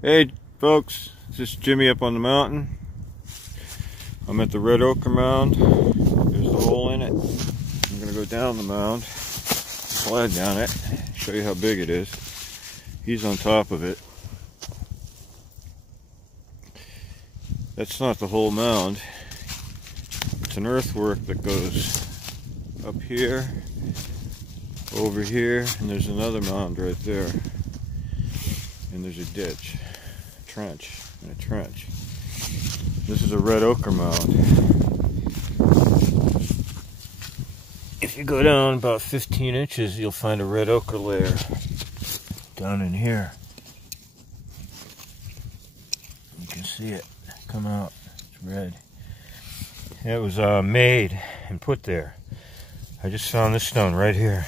Hey folks, this is Jimmy up on the mountain. I'm at the red ochre mound. There's a hole in it. I'm going to go down the mound, slide down it, show you how big it is. He's on top of it. That's not the whole mound. It's an earthwork that goes up here, over here, and there's another mound right there. And there's a ditch, trench, and a trench. This is a red ochre mound. If you go down about 15 inches, you'll find a red ochre layer down in here. You can see it come out. It's red. It was made and put there. I just found this stone right here.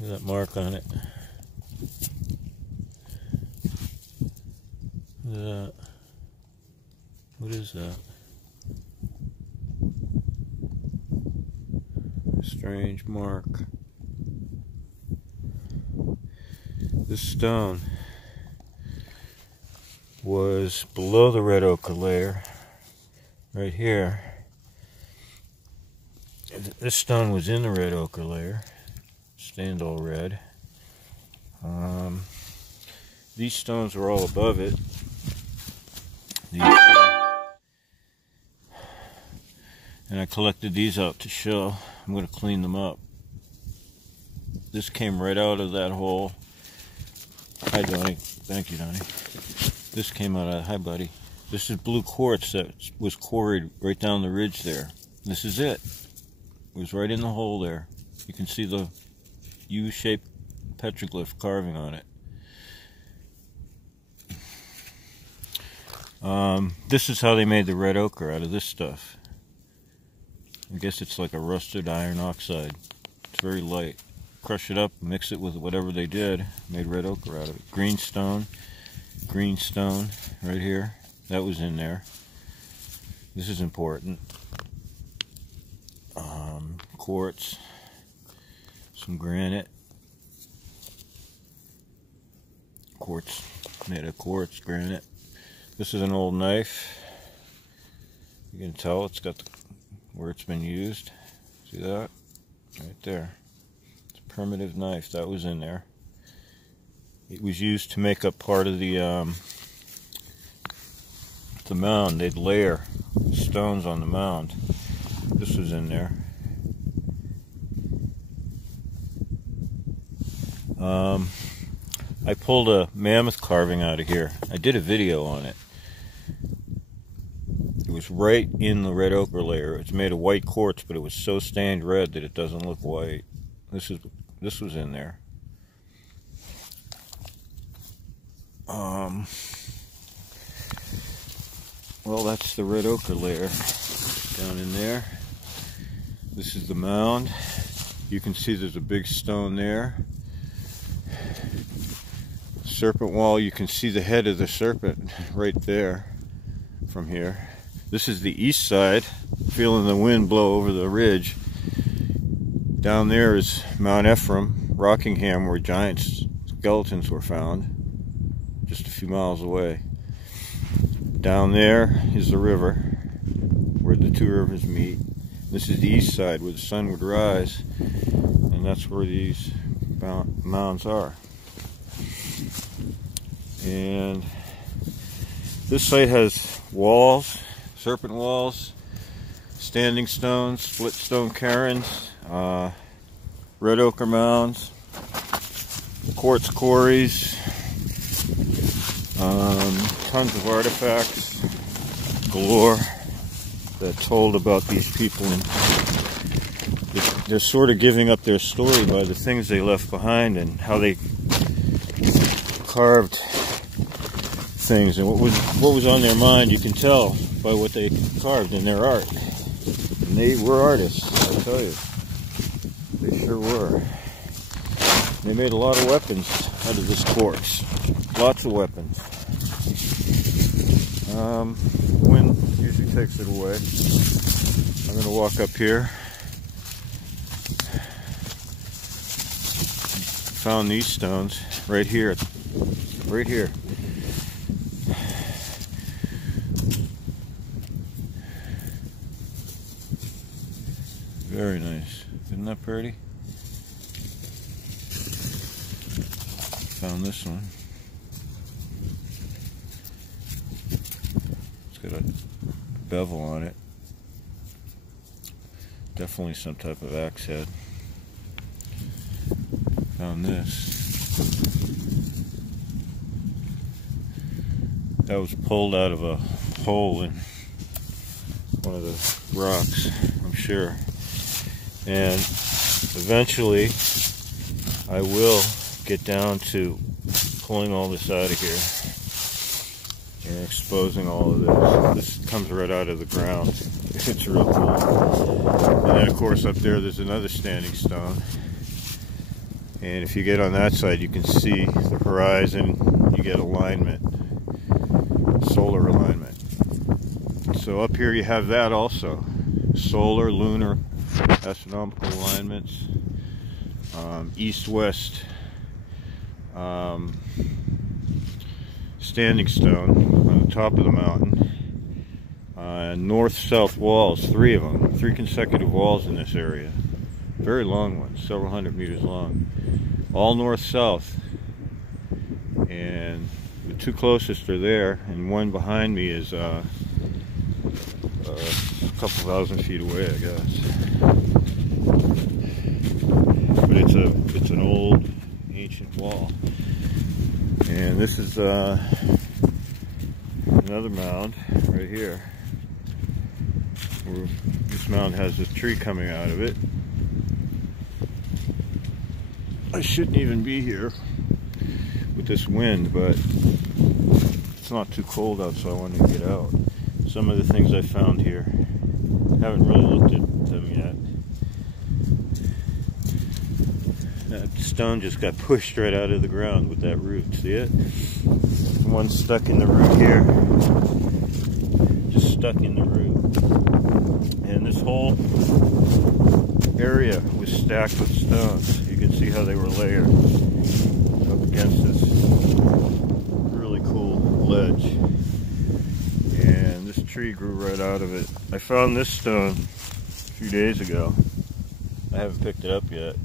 Look at that mark on it. Look at that. What is that? A strange mark. This stone was below the red ochre layer, right here. This stone was in the red ochre layer. Stained all red. These stones were all above it. And I collected these out to show. I'm going to clean them up. This came right out of that hole. Hi, Donnie. Thank you, Donnie. This came out of, hi, buddy. This is blue quartz that was quarried right down the ridge there. This is it. It was right in the hole there. You can see the U-shaped petroglyph carving on it. This is how they made the red ochre out of this stuff. I guess it's like a rusted iron oxide. It's very light. Crush it up, mix it with whatever they did, made red ochre out of it. Green stone right here. That was in there. This is important. Quartz. Some granite, quartz, made of quartz, granite. This is an old knife. You can tell it's got where it's been used. See that? Right there. It's a primitive knife. That was in there. It was used to make up part of the mound. They'd layer stones on the mound. This was in there. I pulled a mammoth carving out of here. I did a video on it. It was right in the red ochre layer. It's made of white quartz, but it was so stained red that it doesn't look white. This was in there. Well, that's the red ochre layer down in there. This is the mound. You can see there's a big stone there. Serpent wall, you can see the head of the serpent right there from here. This is the east side, feeling the wind blow over the ridge. Down there is Mount Ephraim, Rockingham, where giant skeletons were found, just a few miles away. Down there is the river, where the two rivers meet. This is the east side, where the sun would rise, and that's where these mounds are. And this site has walls, serpent walls, standing stones, split stone cairns, red ochre mounds, quartz quarries, tons of artifacts galore that told about these people, and they're sort of giving up their story by the things they left behind and how they carved things, and what was on their mind. You can tell by what they carved in their art. And they were artists, I'll tell you. They sure were. They made a lot of weapons out of this quartz. Lots of weapons. Wind usually takes it away. I'm going to walk up here. found these stones right here. Right here. Very nice. Isn't that pretty? Found this one. It's got a bevel on it. Definitely some type of axe head. Found this. That was pulled out of a hole in one of the rocks, I'm sure. And eventually I will get down to pulling all this out of here and exposing all of this. This comes right out of the ground. It's real cool. And then of course up there there's another standing stone. And if you get on that side you can see the horizon, you get alignment, solar alignment. So up here you have that also. Solar, lunar, astronomical alignments, east-west standing stone on the top of the mountain, north-south walls, 3 of them, 3 consecutive walls in this area, very long ones, several hundred meters long, all north-south, and the 2 closest are there, and one behind me is a couple thousand feet away, I guess. But it's an old, ancient wall. And this is another mound right here. This mound has this tree coming out of it. I shouldn't even be here with this wind, but it's not too cold out, so I wanted to get out. Some of the things I found here, haven't really looked at them yet. That stone just got pushed right out of the ground with that root, see it? One stuck in the root here, just stuck in the root. And this whole area was stacked with stones. You can see how they were layered up against this really cool ledge. And this tree grew right out of it. I found this stone a few days ago. I haven't picked it up yet.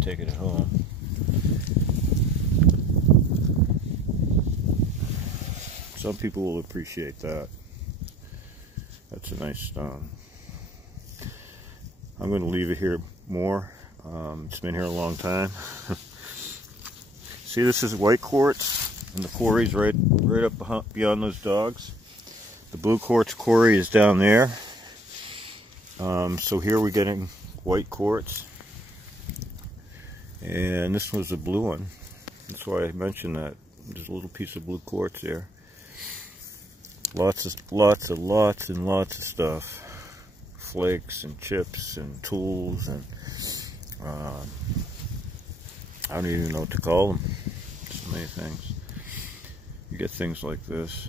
Take it home. Some people will appreciate that. That's a nice stone. I'm going to leave it here more. It's been here a long time. See, this is white quartz, and the quarry's right up beyond those dogs. The blue quartz quarry is down there. So here we're getting white quartz. And this was a blue one. That's why I mentioned that. There's a little piece of blue quartz there. Lots and lots of stuff. Flakes and chips and tools and I don't even know what to call them. So many things. You get things like this.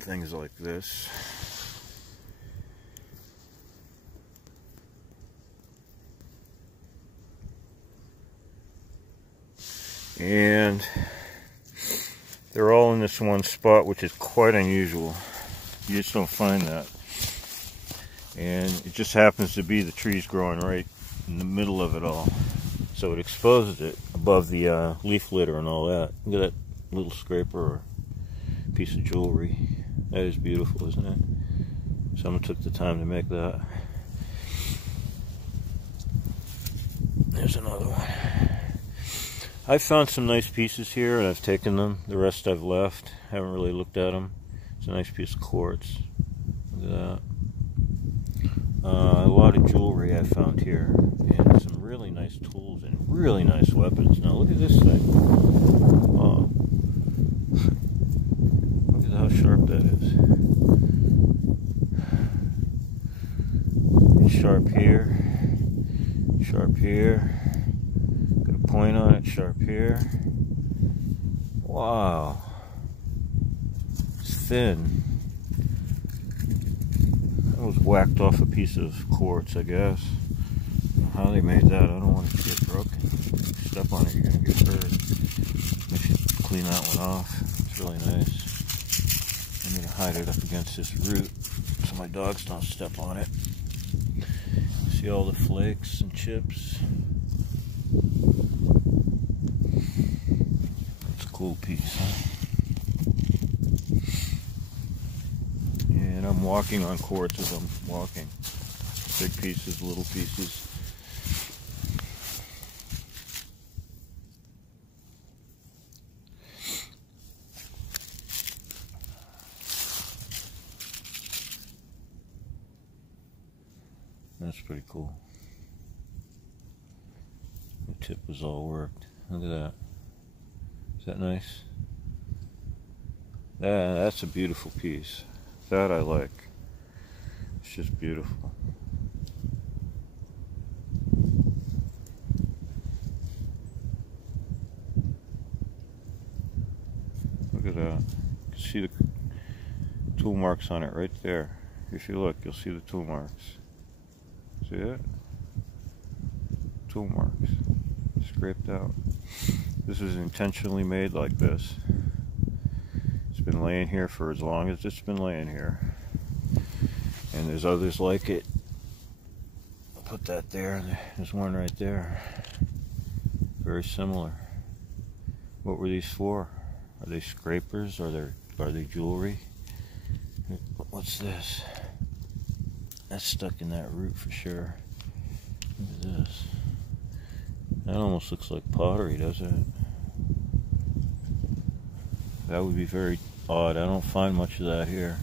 Things like this. And they're all in this one spot, which is quite unusual. You just don't find that. And it just happens to be the trees growing right in the middle of it all. So it exposes it above the leaf litter and all that. Look at that little scraper or piece of jewelry. That is beautiful, isn't it? Someone took the time to make that. There's another one. I found some nice pieces here and I've taken them. The rest I've left. Haven't really looked at them. It's a nice piece of quartz. Look at that. A lot of jewelry I found here. And some really nice tools and really nice weapons. Now look at this thing. Oh. Look at how sharp that is. It's sharp here. Sharp here. Got a point on it. Sharp here. Wow. It's thin. That was whacked off a piece of quartz, I guess. how they made that. I don't want it to get broken. If you step on it, you're going to get hurt. I should clean that one off. It's really nice. I'm going to hide it up against this root so my dogs don't step on it. See all the flakes and chips? That's a cool piece, huh? And I'm walking on quartz as I'm walking. Big pieces, little pieces. That's pretty cool. The tip was all worked. Look at that. Is that nice? That's a beautiful piece. That I like. It's just beautiful. Look at that. You can see the tool marks on it right there. If you look, you'll see the tool marks. See it? Tool marks. Scraped out. This is intentionally made like this. It's been laying here for as long as it's been laying here. And there's others like it. I'll put that there. There's one right there. Very similar. What were these for? Are they scrapers? Are they jewelry? What's this? That's stuck in that root for sure. Look at this. That almost looks like pottery, doesn't it? That would be very odd. I don't find much of that here.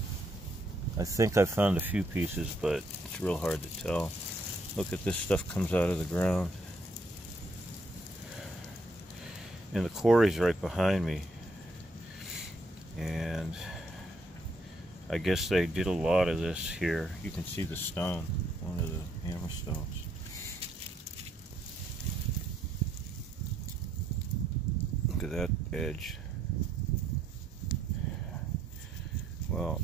I think I found a few pieces, but it's real hard to tell. Look at this stuff comes out of the ground. And the quarry's right behind me. And I guess they did a lot of this here. You can see the stone, one of the hammer stones. Look at that edge. Well,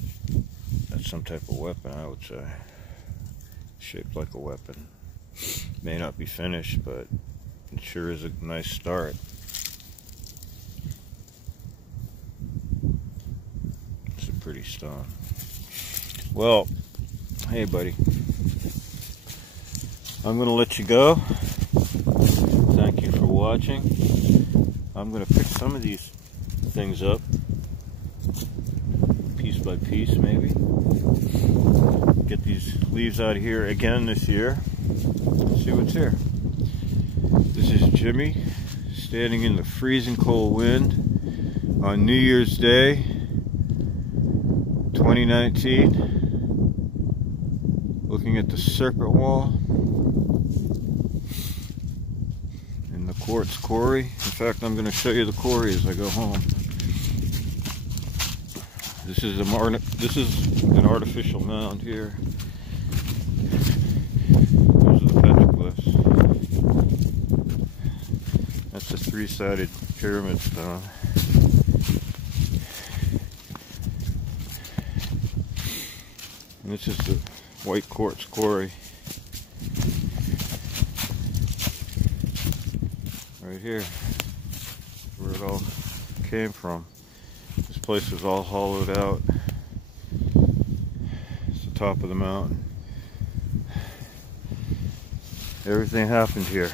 that's some type of weapon, I would say. Shaped like a weapon. May not be finished, but it sure is a nice start. It's a pretty stone. Well, hey buddy. I'm going to let you go. Thank you for watching. I'm going to pick some of these things up. Piece by piece, maybe. Get these leaves out of here again this year. See what's here. This is Jimmy standing in the freezing cold wind on New Year's Day 2019, looking at the serpent wall and the quartz quarry. In fact, I'm going to show you the quarry as I go home. This is an artificial mound here. Those are the petroglyphs. That's a three-sided pyramid stone. And this is the white quartz quarry. Right here, where it all came from. This place was all hollowed out. It's the top of the mountain. Everything happened here.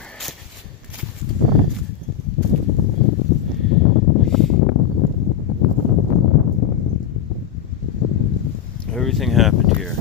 Everything happened here.